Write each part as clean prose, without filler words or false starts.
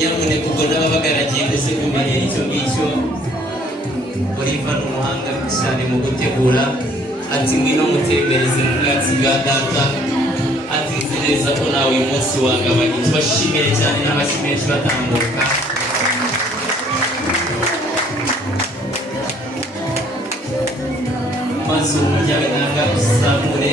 yamune kuko n'ababagaragiye mbese kumenya icyo ngicyo Oliva ni umuhanga cyane mu gutegura ati ngwino mutembereze mu bwatsi bwa data ati nzi neza ko nawe uyu munsi wagabanya tubashimire cyane n'amashyi menshi batambuka maze umuryango uzamure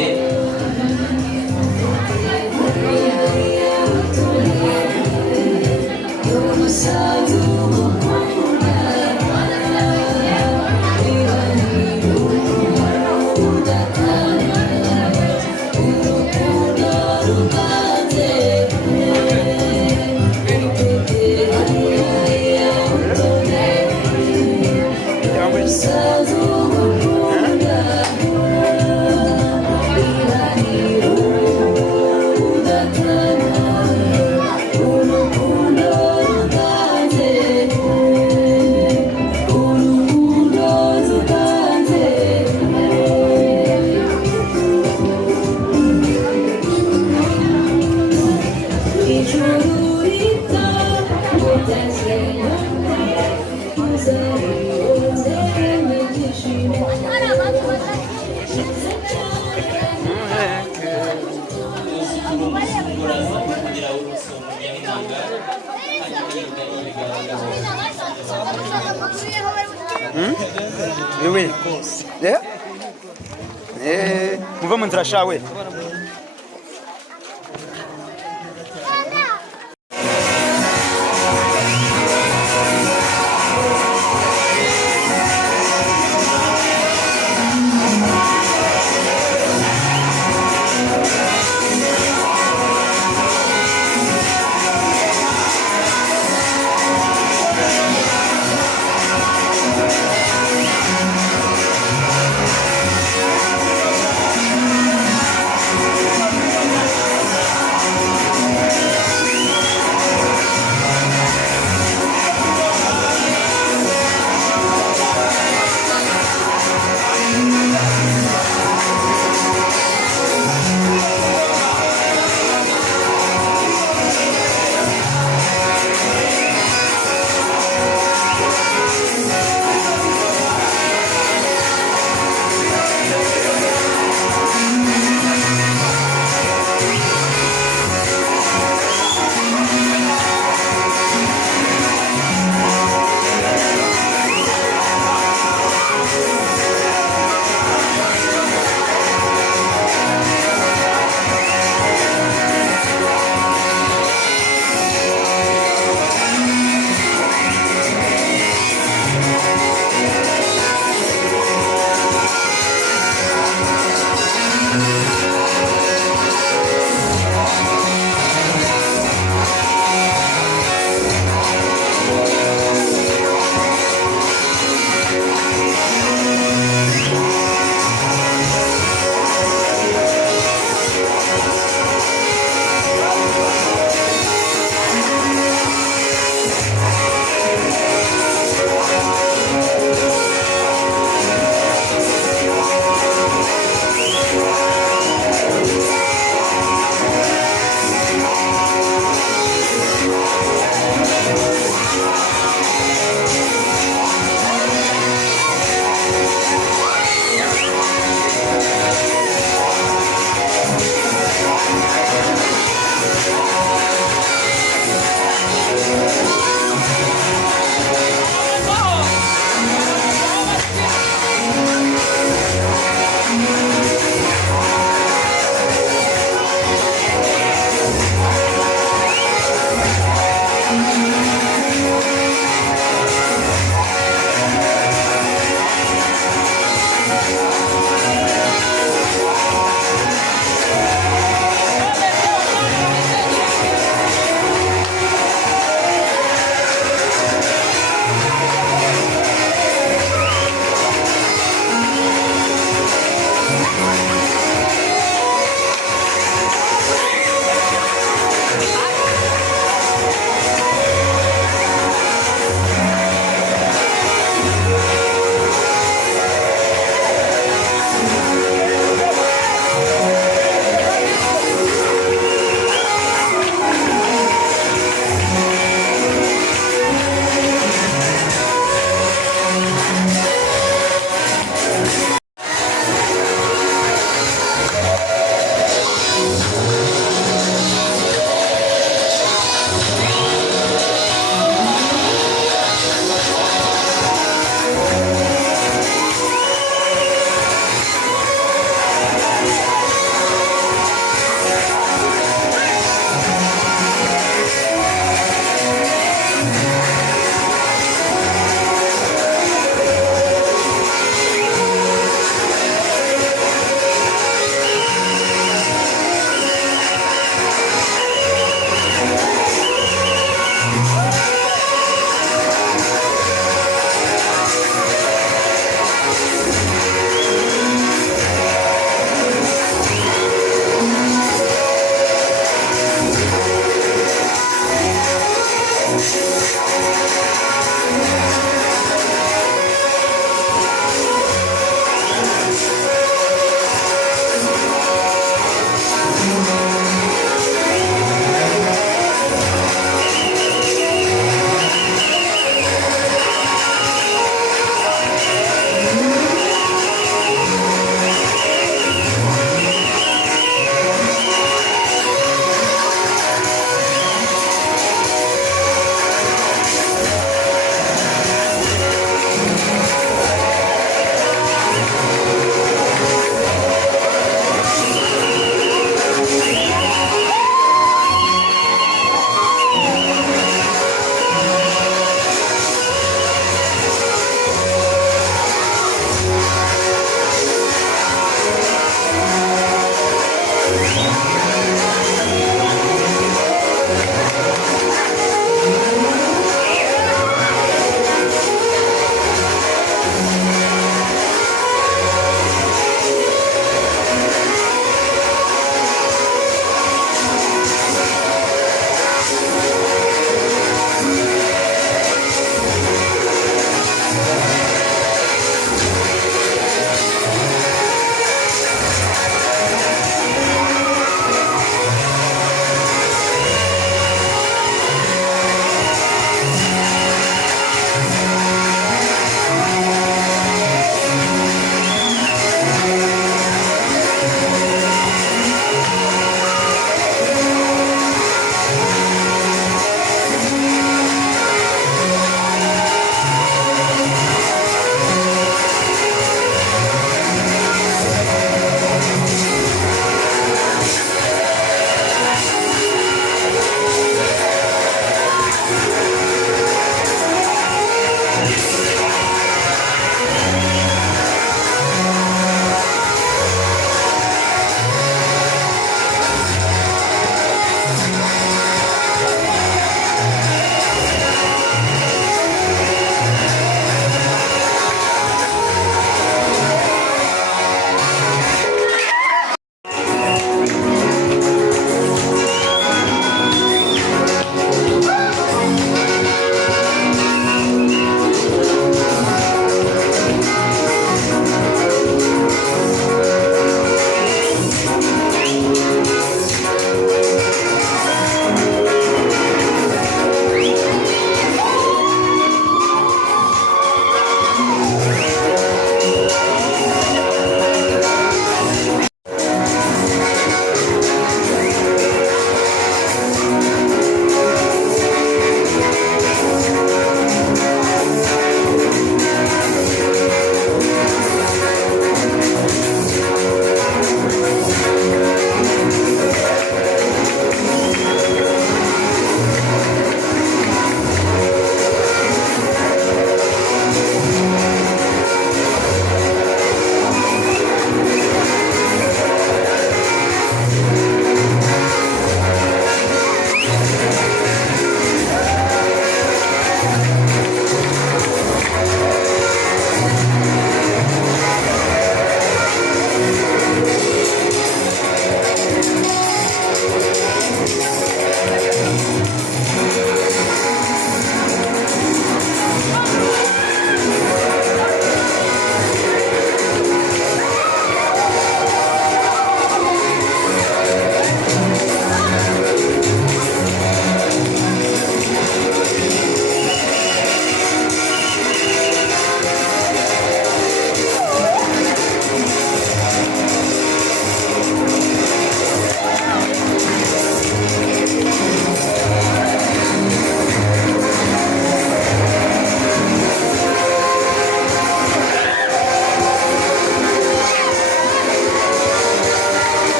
Oui. Muva mu nzira shawe.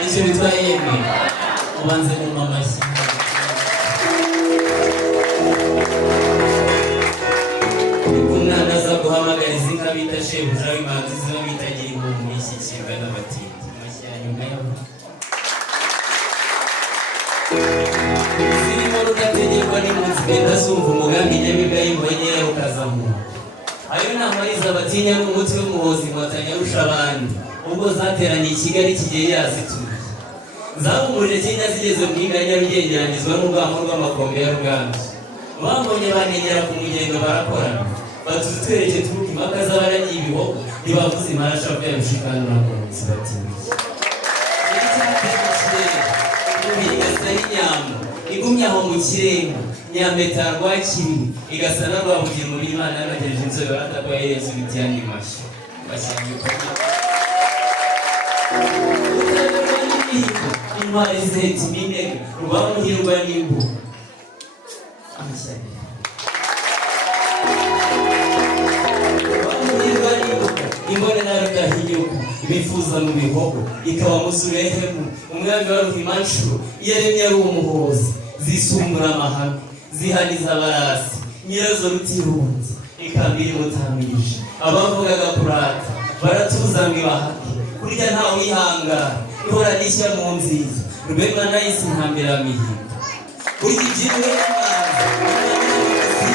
aricyo bitwa yemwe ubanze mu mamashyi umwana aza guhamagariza inka bita shebuja w'imanzi ziba bitagira impundu y'ishyikirwa n'abatindi amashyi ya nyuma y'aho zirimo rudategekwa n'impunzi benda zumva umugambi nyamiga y'imbohengera ukazamura ayo nama yiza batinya n'umutwe w'umuhozi inkotanyi arusha abandi ubwo zateranye i Kigali kigeli yazituye zahumurije Kenya zigeze mu mpinga ya Nyarugenge yangizwa n'urwamo rw'amakombe ya Ruganzu babonye banegera ku mugendo barakorana batuzi twereke turuka impaka z'abaragiye ibihogo ntibavuze imarasha bya bishikanura ngo zibatinya igasa n'inyambo igumye aho mu kirenga nyameta rwakiri igasa na rwabugira umubiri Imana yanogereje inzobe batakwa yezu ibiti yandi mashyo bashyira ibikorwa utabona n'imihigo intwari zihetse iminega rwamuhirwa n'imbu amashyari rwamuhirwa n'imbu imbone na rudahinyuka bifuza mu bihogo ikaba musurehemu umwami wa ruhimanshuro yaremye ari umuhozi zisumbura amahame zihaniza abarasi nyirazo rutirunze ikambiri mutamirije abavugaga kurata baratuza ngo ibahake kurya ntawe wihangara ihora n'ishya mu nziza rubema nayise intambira mihigo burya igirwe n'amazi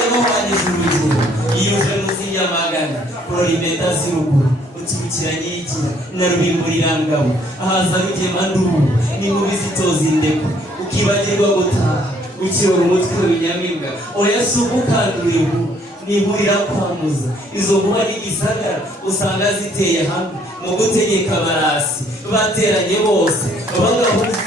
yamuhanije urugero yiyuje munsi y'amagana kurora impeta z'uruguru uturukira nyigira na rubimburirangabo ahaza rugema nduru n'inkubi zitoza indeko ukibagirwa gutaha ukirora umutwe w'inyamibwa oya si ukukandura inkuru nihurira kwamuza izo nkuba n'igisagara usanga ziteye hamwe mu gutegeka abarasi bateranye bose bagahuza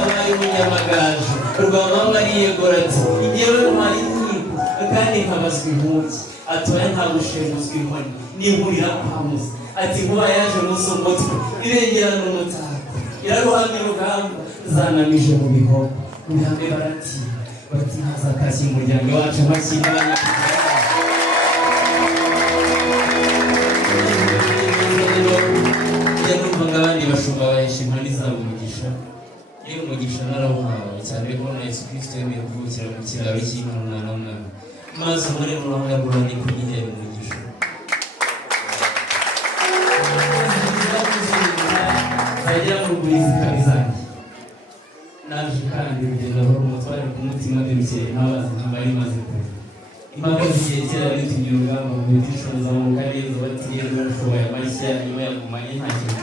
abaye umunyamagaju rwamama ariyegora ati yewe ntwari inkiko kandi nkabazwa impuki atoya nta gushenguzwa inkoni nihurira kwamuza ati nkuba yaje munsi umutwe ibengerana umutako iraruhamye urugamba zanamije mu bihogo ubihambe baratinya bati ntazakashye umuryango wacu amakina numva ngo abandi bashumba bahesha inkoni zabo umugisha iyo umugisha narawuhawe cyane ko na Yesu Kristo yemeye kuvukira mu kiraro cy'inka umwana w'umwami maze umure mu ruhanga rw'uruhande kunyihera umugisha zagera mu ruguru zikaba izanjye naje kandi urugendo aho umutware ku mutima ndebukeye ntabazi ntabari maze kure impaka zigiye kera bitumye urugamba mu biti ishoboza mu karere bati yewe urashoboye amashyi nyuma yagumanye nta kintu